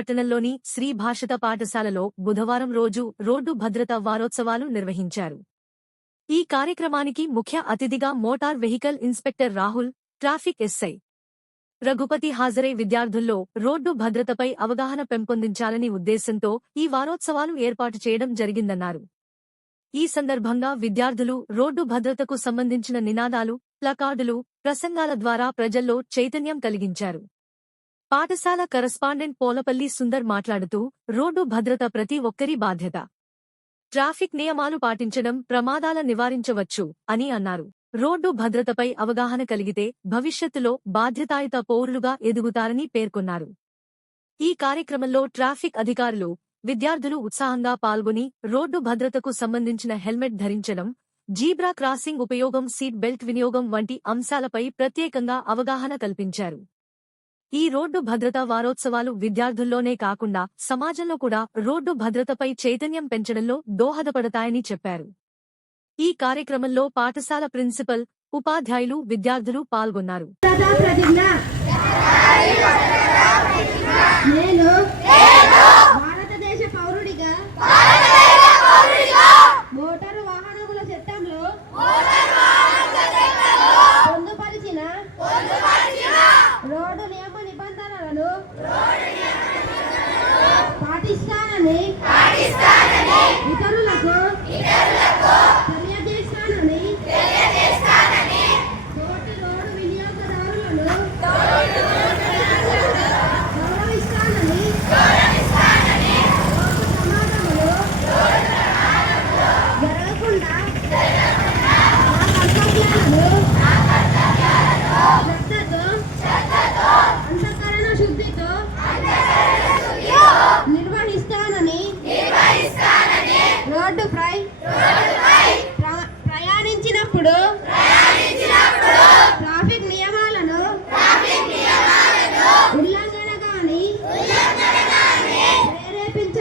పట్టణంలోని శ్రీ భాషిత పాఠశాలలో బుధవారం రోజు రోడ్డు భద్రతా వారోత్సవాలు నిర్వహించారు. ఈ కార్యక్రమానికి ముఖ్య అతిథిగా motor vehicle inspector Rahul, traffic SI Raghupathi హాజరై విద్యార్థుల్లో రోడ్డు భద్రతపై అవగాహన పెంపొందించాలని ఉద్దేశంతో ఈ వారోత్సవాలు ఏర్పాటు చేయడం జరిగిందన్నారు. ఈ సందర్భంగా విద్యార్థులు రోడ్డు భద్రతకు సంబంధించిన నినాదాలు, ప్లకార్డులు, ప్రసంగాల ద్వారా ప్రజల్లో చైతన్యం కలిగించారు. పాఠశాల కరస్పాండెంట్ పోలపల్లి సుందర్ మాట్లాడుతూ, రోడ్డు భద్రత ప్రతి ఒక్కరి బాధ్యత. ట్రాఫిక్ నియమాలు పాటించడం ప్రమాదాల నివారించవచ్చు అని అన్నారు. రోడ్డు భద్రతపై అవగాహన కలిగితే భవిష్యత్తులో బాధ్యతాయుత పౌరులుగా ఎదుగుతారని పేర్కొన్నారు. ఈ కార్యక్రమంలో ట్రాఫిక్ అధికారులు, విద్యార్థులు ఉత్సాహంగా పాల్గొని రోడ్డు భద్రతకు సంబంధించిన హెల్మెట్ ధరించడం, జీబ్రా క్రాసింగ్ ఉపయోగం, సీట్ బెల్ట్ వినియోగం వంటి అంశాలపై ప్రత్యేకంగా అవగాహన కల్పించారు. ఈ రోడ్డు భద్రతా వారోత్సవాలు విద్యార్థుల్లోనే కాకుండా సమాజంలో కూడా రోడ్డు భద్రతపై చైతన్యం పెంచడంలో దోహదపడతాయని చెప్పారు. ఈ కార్యక్రమంలో పాఠశాల ప్రిన్సిపల్, ఉపాధ్యాయులు, విద్యార్థులు పాల్గొన్నారు. భారతదేశ పౌరుడిగా మోటారు వాహనముల చట్టంలో పొందుపరిచిన రోడ్డు నియమ నిబంధనలను పాటిస్తానని ఇతరులకు తెలియజేస్తానని తోటి రోడ్డు వినియోగదారులను గౌరవిస్తానని రోడ్డుపై ప్రయాణించినప్పుడు ట్రాఫిక్ నియమాలను ఉల్లంఘన గాని ప్రేరేపించ